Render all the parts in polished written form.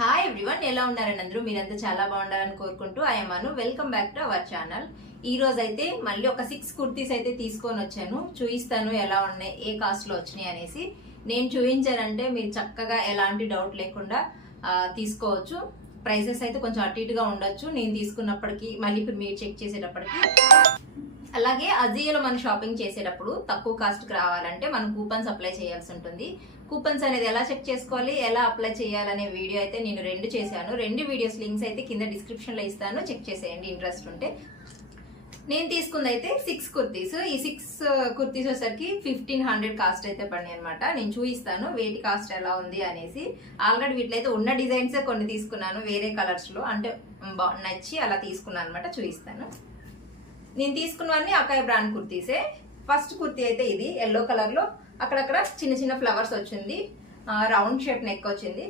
Hi everyone, ఎలా ఉన్నారని అందరూ మీరంతా చాలా బాగుండాలని కోరుకుంటూ I'm welcome back to our channel. ఈ రోజు అయితే మళ్ళీ ఒక 6 కుర్తీస్ అయితే తీసుకొని వచ్చాను. చూపిస్తాను ఎలా ఉన్నాయి, ఏ కాస్ట్ లో వచ్చినాయి అనేసి. నేను చూపించానంటే మీరు చక్కగా ఎలాంటి డౌట్ లేకుండా తీసుకోవచ్చు. ప్రైసెస్ అయితే కొంచెం అటు ఇటుగా ఉండొచ్చు నేను తీసుకున్నప్పటికీ, మళ్ళీ ఇప్పుడు మీరు చెక్ చేసేటప్పటికి. అలాగే అజియోలో మనం షాపింగ్ చేసేటప్పుడు తక్కువ కాస్ట్ కి రావాలంటే మనం కూపన్స్ అప్లై చేయాల్సి ఉంటుంది. కూపన్స్ అనేది ఎలా చెక్ చేసుకోవాలి, ఎలా అప్లై చేయాలనే వీడియో అయితే నేను 2 చేశాను. 2 వీడియోస్ లింక్స్ అయితే కింద డిస్క్రిప్షన్ లో ఇస్తాను, చెక్ చేసేయండి ఇంట్రెస్ట్ ఉంటే. నేను తీసుకుంది అయితే 6 కుర్తీస్. ఈ 6 కుర్తీస్ వచ్చేసరికి 1500 కాస్ట్ అయితే పడినాయి అనమాట. నేను చూపిస్తాను వేటి కాస్ట్ ఎలా ఉంది అనేసి. ఆల్రెడీ వీటిలో ఉన్న డిజైన్స్ కొన్ని తీసుకున్నాను వేరే కలర్స్ లో, అంటే నచ్చి అలా తీసుకున్నాను అనమాట. చూపిస్తాను. నేను తీసుకున్నవన్నీ అకాయ్ బ్రాండ్ కుర్తీసే. ఫస్ట్ కుర్తీ అయితే ఇది ఎల్లో కలర్ లో అక్కడక్కడ చిన్న చిన్న ఫ్లవర్స్ వచ్చింది, రౌండ్ షేప్ నెక్ వచ్చింది.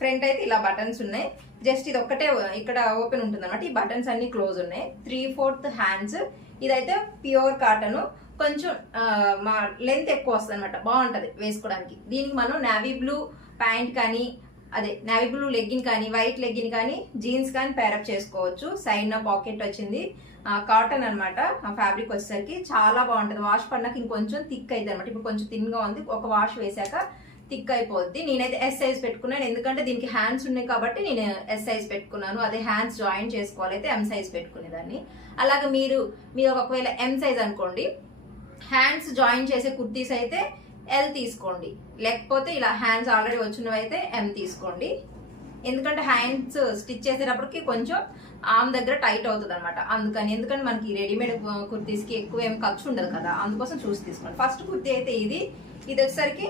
ఫ్రంట్ అయితే ఇలా బటన్స్ ఉన్నాయి. జస్ట్ ఇది ఒక్కటే ఇక్కడ ఓపెన్ ఉంటుంది అనమాట. ఈ బటన్స్ అన్ని క్లోజ్ ఉన్నాయి. 3/4 హ్యాండ్స్. ఇదైతే ప్యూర్ కాటన్, కొంచెం మా లెంత్ ఎక్కువ వస్తుంది అనమాట. బాగుంటది వేసుకోవడానికి. దీనికి మనం నావీ బ్లూ ప్యాంట్ కానీ, అదే నావీ బ్లూ లెగ్గిన్ కానీ, వైట్ లెగ్గిన్ కానీ, జీన్స్ కానీ పేరప్ చేసుకోవచ్చు. సైడ్ పాకెట్ వచ్చింది. కాటన్ అనమాట. ఫ్యాబ్రిక్ వచ్చేసరికి చాలా బాగుంటది. వాష్ పడినాక ఇంకొంచెం థిక్ అయితే అనమాట. ఇప్పుడు కొంచెం థిన్ గా ఉంది, ఒక వాష్ వేసాక థిక్ అయిపోద్ది. నేనైతే ఎస్ సైజ్ పెట్టుకున్నాను, ఎందుకంటే దీనికి హ్యాండ్స్ ఉన్నాయి కాబట్టి నేను ఎస్ సైజ్ పెట్టుకున్నాను. అదే హ్యాండ్స్ జాయిన్ చేసుకోవాలి అయితే ఎం సైజ్ పెట్టుకునేదాన్ని. అలాగే మీరు ఒకవేళ ఎం సైజ్ అనుకోండి, హ్యాండ్స్ జాయిన్ చేసే కుర్తీస్ అయితే ఎల్ తీసుకోండి. లేకపోతే ఇలా హ్యాండ్స్ ఆల్రెడీ వచ్చినవి అయితే ఎం తీసుకోండి. ఎందుకంటే హ్యాండ్స్ స్టిచ్ చేసేటప్పటికి కొంచెం ఆమ్ దగ్గర టైట్ అవుతుంది అనమాట. ఎందుకంటే మనకి రెడీమేడ్ కుర్తీస్ కి ఎక్కువ ఏం ఖర్చు ఉండదు కదా, అందుకోసం చూసి తీసుకోండి. ఫస్ట్ కుర్తీ అయితే ఇది వచ్చేసరికి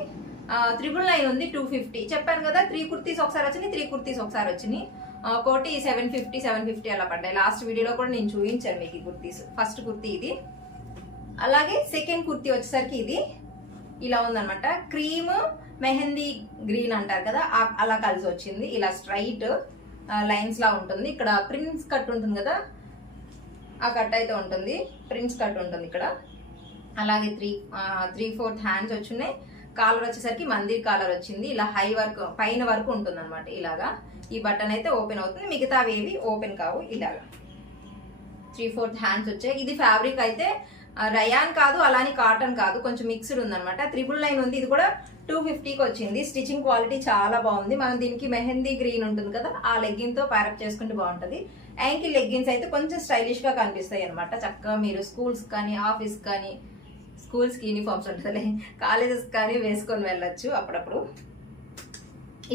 999 ఉంది. 250 చెప్పాను కదా. 3 కుర్తీస్ ఒకసారి వచ్చినాయి, 3 కుర్తీస్ ఒకసారి వచ్చినాయి. ఒకటి 750 అలా పడ్డాయి. లాస్ట్ వీడియోలో కూడా నేను చూపించాను మీకు ఈ కుర్తీస్. ఫస్ట్ కుర్తీ ఇది. అలాగే సెకండ్ కుర్తీ వచ్చేసరికి ఇది ఇలా ఉందనమాట. క్రీమ్ మెహందీ గ్రీన్ అంటారు కదా, అలా కలిసి వచ్చింది. ఇలా స్ట్రైట్ లైన్స్ లా ఉంటుంది. ఇక్కడ ప్రిన్స్ కట్ ఉంటుంది కదా, ఆ కట్ అయితే ఉంటుంది. ప్రిన్స్ కట్ ఉంటుంది ఇక్కడ. అలాగే 3/4 హ్యాండ్స్ వచ్చినాయి. కాలర్ వచ్చేసరికి మందిర్ కాలర్ వచ్చింది. ఇలా హై వర్క్ పైన వరకు ఉంటుంది అనమాట. ఇలాగా ఈ బటన్ అయితే ఓపెన్ అవుతుంది, మిగతా ఏవి ఓపెన్ కావు. ఇలాగా 3/4 హ్యాండ్స్ వచ్చాయి. ఇది ఫ్యాబ్రిక్ అయితే రయాన్ కాదు, అలానే కాటన్ కాదు, కొంచెం మిక్స్డ్ ఉందన్నమాట. 999 ఉంది. ఇది కూడా 250కి వచ్చింది. స్టిచింగ్ క్వాలిటీ చాలా బాగుంది. మనం దీనికి మెహందీ గ్రీన్ ఉంటుంది కదా, ఆ లెగ్గిన్ తో ప్యారప్ చేసుకుంటే బాగుంటది. యాంకిల్ లెగ్గిన్స్ అయితే కొంచెం స్టైలిష్ గా కనిపిస్తాయి అనమాట. చక్కగా మీరు స్కూల్స్ కానీ, ఆఫీస్ కానీ, స్కూల్స్ కి యూనిఫామ్స్ ఉంటుంది, కాలేజెస్ కానీ వేసుకొని వెళ్ళొచ్చు అప్పుడప్పుడు.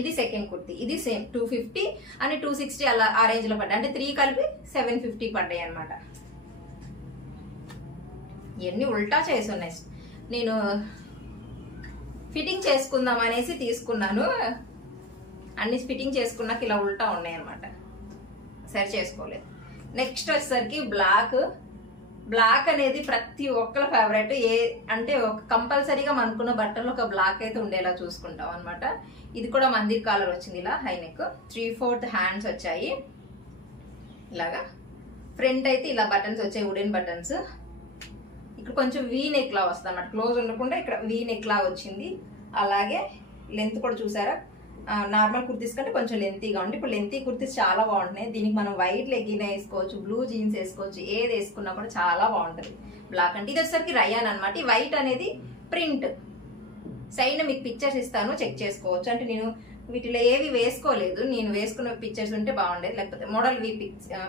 ఇది సెకండ్ కుర్తీ. ఇది సేమ్ 250 అని 260 అలా ఆ రేంజ్ లో పడ్డాయి. అంటే 3 కలిపి 750 పడ్డాయి అనమాట. ఇవన్నీ ఉల్టా చేసి ఉన్నాయి. నేను ఫిట్టింగ్ చేసుకుందాం అనేసి తీసుకున్నాను. అన్ని ఫిట్టింగ్ చేసుకున్నాక ఇలా ఉల్టా ఉన్నాయి అనమాట. సరి చేసుకోలేదు. నెక్స్ట్ వచ్చేసరికి బ్లాక్ అనేది ప్రతి ఒక్కరి ఫేవరెట్. అంటే కంపల్సరీగా మనకున్న బట్టలు ఒక బ్లాక్ అయితే ఉండేలా చూసుకుంటాం అనమాట. ఇది కూడా మందిర్ కాలర్ వచ్చింది. ఇలా హై నెక్, 3/4 హ్యాండ్స్ వచ్చాయి. ఇలాగా ఫ్రంట్ అయితే ఇలా బటన్స్ వచ్చాయి, వుడెన్ బటన్స్. ఇక్కడ కొంచెం వీ నెక్ లా వస్తుంది అన్నమాట. క్లోజ్ ఉండకుండా ఇక్కడ వీ నెక్ లా వచ్చింది. అలాగే లెంత్ కూడా చూసారా, నార్మల్ కుర్తీస్ కంటే కొంచెం లెంతీగా ఉంది. ఇప్పుడు లెంతీ కుర్తీస్ చాలా బాగుంటున్నాయి. దీనికి మనం వైట్ లెగ్గిన్ వేసుకోవచ్చు, బ్లూ జీన్స్ వేసుకోవచ్చు, ఏది వేసుకున్నా కూడా చాలా బాగుంటది. బ్లాక్ అంటే ఇది వచ్చేసరికి రయాన్ అనమాట. ఈ వైట్ అనేది ప్రింట్. సైడ్ మీకు పిక్చర్స్ ఇస్తాను, చెక్ చేసుకోవచ్చు. అంటే నేను వీటిలో ఏవి వేసుకోలేదు, నేను వేసుకున్న పిక్చర్స్ ఉంటే బాగుండేది. లేకపోతే మోడల్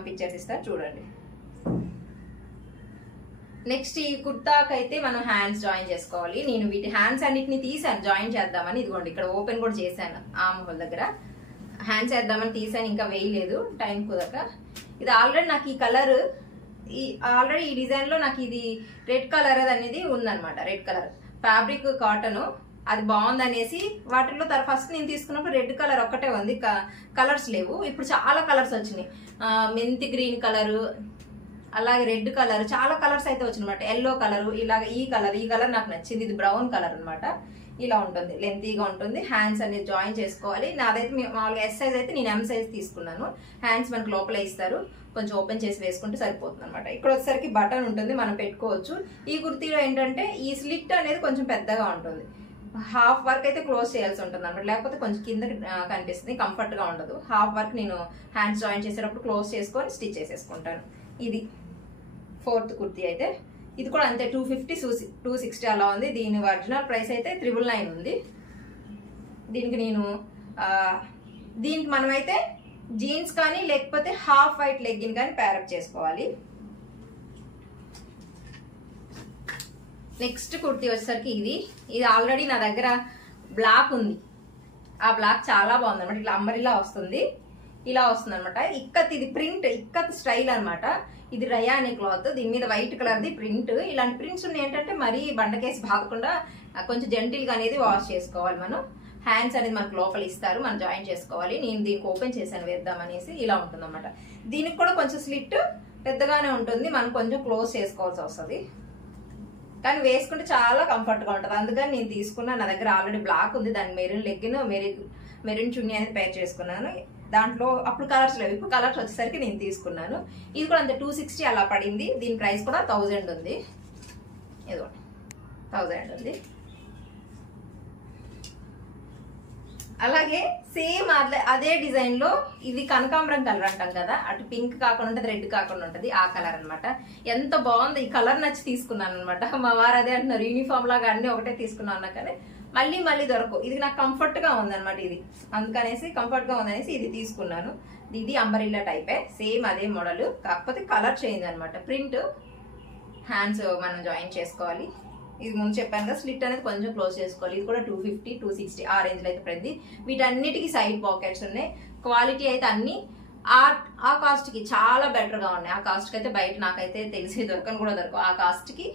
పిక్చర్స్ ఇస్తాను చూడండి. నెక్స్ట్ ఈ కుర్తాకి అయితే మనం హ్యాండ్స్ జాయిన్ చేసుకోవాలి. నేను వీటి హ్యాండ్స్ అన్నిటిని తీసాను జాయిన్ చేద్దామని. ఇదిగోండి ఇక్కడ ఓపెన్ కూడా చేశాను. ఆమ్ హోల్ దగ్గర హ్యాండ్స్ వేద్దామని తీసాను, ఇంకా వేయలేదు టైం కుదరక. ఇది ఆల్రెడీ నాకు ఈ కలర్, ఆల్రెడీ ఈ డిజైన్ లో నాకు ఇది రెడ్ కలర్ అనేది ఉందన్నమాట. రెడ్ కలర్ ఫ్యాబ్రిక్ కాటన్, అది బాగుంది అనేసి వాటిల్లో ఫస్ట్ నేను తీసుకున్నప్పుడు రెడ్ కలర్ ఒక్కటే ఉంది, కలర్స్ లేవు. ఇప్పుడు చాలా కలర్స్ వచ్చినాయి. మెంతి గ్రీన్ కలరు, అలాగే రెడ్ కలర్, చాలా కలర్స్ అయితే వచ్చినమాట. ఎల్లో కలర్, ఇలాగ ఈ కలర్ నాకు నచ్చింది. ఇది బ్రౌన్ కలర్ అనమాట. ఇలా ఉంటుంది, లెంతీగా ఉంటుంది. హ్యాండ్స్ అనేది జాయిన్ చేసుకోవాలి. నాదైతే మామూలుగా ఎస్ సైజ్ అయితే నేను ఎం సైజ్ తీసుకున్నాను. హ్యాండ్స్ మనకు లోపల ఇస్తారు, కొంచెం ఓపెన్ చేసి వేసుకుంటే సరిపోతుంది అనమాట. ఇక్కడ వచ్చేసరికి బటన్ ఉంటుంది, మనం పెట్టుకోవచ్చు. ఈ కుర్తీలో ఏంటంటే ఈ స్లిట్ అనేది కొంచెం పెద్దగా ఉంటుంది. హాఫ్ వర్క్ అయితే క్లోజ్ చేయాల్సి ఉంటుంది అనమాట, లేకపోతే కొంచెం కింద కనిపిస్తుంది, కంఫర్ట్గా ఉండదు. హాఫ్ వర్క్ నేను హ్యాండ్స్ జాయిన్ చేసేటప్పుడు క్లోజ్ చేసుకొని స్టిచ్ చేసేసుకుంటాను. ఇది 4th కుర్తీ అయితే, ఇది కూడా అంతే 250 260 అలా ఉంది. దీని ఒరిజినల్ ప్రైస్ అయితే 999 ఉంది. దీనికి నేను దీనికి మనమైతే జీన్స్ కానీ లేకపోతే హాఫ్ వైట్ లెగ్గిన్ కానీ ప్యారప్ చేసుకోవాలి. నెక్స్ట్ కుర్తీ వచ్చేసరికి ఇది ఆల్రెడీ నా దగ్గర బ్లాక్ ఉంది. ఆ బ్లాక్ చాలా బాగుంది అనమాట. ఇట్లా అంబరిలా వస్తుంది, ఇలా వస్తుంది అనమాట. ఇక్కత్, ఇది ప్రింట్ ఇక్కత్ స్టైల్ అనమాట. ఇది రయానీ క్లాత్, దీని మీద వైట్ కలర్ది ప్రింట్. ఇలాంటి ప్రింట్స్ ఉన్నాయి ఏంటంటే మరీ బండకేసి బాగకుండా కొంచెం జెంటిల్గా అనేది వాష్ చేసుకోవాలి మనం. హ్యాండ్స్ అనేది మనకు లోపల ఇస్తారు, మనం జాయిన్ చేసుకోవాలి. నేను దీనికి ఓపెన్ చేశాను వేద్దామనేసి. ఇలా ఉంటుంది అనమాట. దీనికి కూడా కొంచెం స్లిట్ పెద్దగానే ఉంటుంది, మనం కొంచెం క్లోజ్ చేసుకోవాల్సి వస్తుంది. కానీ వేసుకుంటే చాలా కంఫర్ట్గా ఉంటుంది, అందుకని నేను తీసుకున్నాను. నా దగ్గర ఆల్రెడీ బ్లాక్ ఉంది, దాని మెరూన్ లెగ్గిన్ మెరూన్ చున్నీ అనేది పేర్ చేసుకున్నాను. దాంట్లో అప్పుడు కలర్స్ లేవు, ఇప్పుడు కలర్స్ వచ్చేసరికి నేను తీసుకున్నాను. ఇది కూడా అంతే 260 అలా పడింది. దీని ప్రైస్ కూడా 1000 ఉంది. ఏదో 1000 ఉంది. అలాగే సేమ్ అదే డిజైన్ లో ఇది కనకాంబరం కలర్ అంటాం కదా, అటు పింక్ కాకుండా ఉంటుంది, రెడ్ కాకుండా ఉంటుంది, ఆ కలర్ అనమాట. ఎంత బాగుంది, ఈ కలర్ నచ్చి తీసుకున్నాను అనమాట. మా వారు అదే అంటున్నారు, యూనిఫామ్ లాగా అన్ని ఒకటే తీసుకున్నాను కానీ మళ్ళీ దొరకవు. ఇది నాకు కంఫర్ట్ గా ఉందన్నమాట, ఇది అందుకనేసి కంఫర్ట్ గా ఉందనేసి ఇది తీసుకున్నాను. ఇది అంబరిల్లా టైపే, సేమ్ అదే మోడల్, కాకపోతే కలర్ చేంజ్ అనమాట. ప్రింట్ హ్యాండ్స్ మనం జాయిన్ చేసుకోవాలి. ఇది ముందు చెప్పాను కదా, స్లిట్ అనేది కొంచెం క్లోజ్ చేసుకోవాలి. ఇది కూడా 250 260 ఆ రేంజ్ లో అయితే పడింది. వీటన్నిటికీ సైడ్ పాకెట్స్ ఉన్నాయి. క్వాలిటీ అయితే అన్ని ఆ కాస్ట్ కి చాలా బెటర్ గా ఉన్నాయి. ఆ కాస్ట్ కి అయితే బయట నాకైతే తెలిసి దొరకను కూడా దొరకవు. ఆ కాస్ట్ కి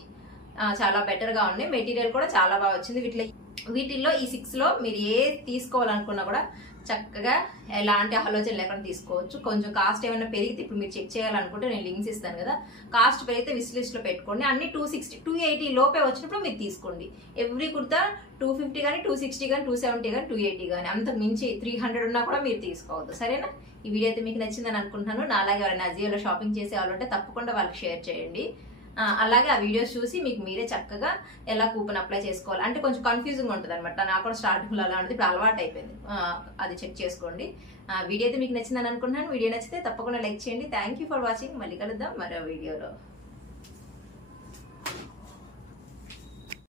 చాలా బెటర్ గా ఉన్నాయి. మెటీరియల్ కూడా చాలా బాగా వచ్చింది. వీటిల్లో ఈ 6 లో మీరు ఏ తీసుకోవాలనుకున్నా కూడా చక్కగా ఎలాంటి ఆలోచన లేకుండా తీసుకోవచ్చు. కొంచెం కాస్ట్ ఏమైనా పెరిగితే ఇప్పుడు మీరు చెక్ చేయాలనుకుంటే నేను లింక్స్ ఇస్తాను కదా, కాస్ట్ పెరిగితే విష్ లిస్ట్ లో పెట్టుకోండి. అన్ని 260 280 లోపే వచ్చినప్పుడు మీరు తీసుకోండి. ఎవ్రీ కుర్తా 250 కానీ 260 కానీ 270 కానీ 280 కానీ, అంతకు మించి 300 ఉన్నా కూడా మీరు తీసుకోవద్దు. సరేనా? ఈ వీడియో అయితే మీకు నచ్చిందని అనుకుంటున్నాను. నాలాగే ఎవరైనా అజియోలో షాపింగ్ చేసే వాళ్ళు ఉంటే తప్పకుండా వాళ్ళకి షేర్ చేయండి. అలాగే ఆ వీడియోస్ చూసి మీకు మీరే చక్కగా ఎలా కూపన్ అప్లై చేసుకోవాలి అంటే కొంచెం కన్ఫ్యూజింగ్ ఉంటుంది అనమాట. నాకు కూడా స్టార్టింగ్లో అలా ఉంటుంది, ఇప్పుడు అలవాటు అయిపోయింది. అది చెక్ చేసుకోండి. వీడియో అయితే మీకు నచ్చిందని అనుకుంటున్నాను. వీడియో నచ్చితే తప్పకుండా లైక్ చేయండి. Thank you for watching. మళ్ళీ కలుద్దాం మరో వీడియోలో.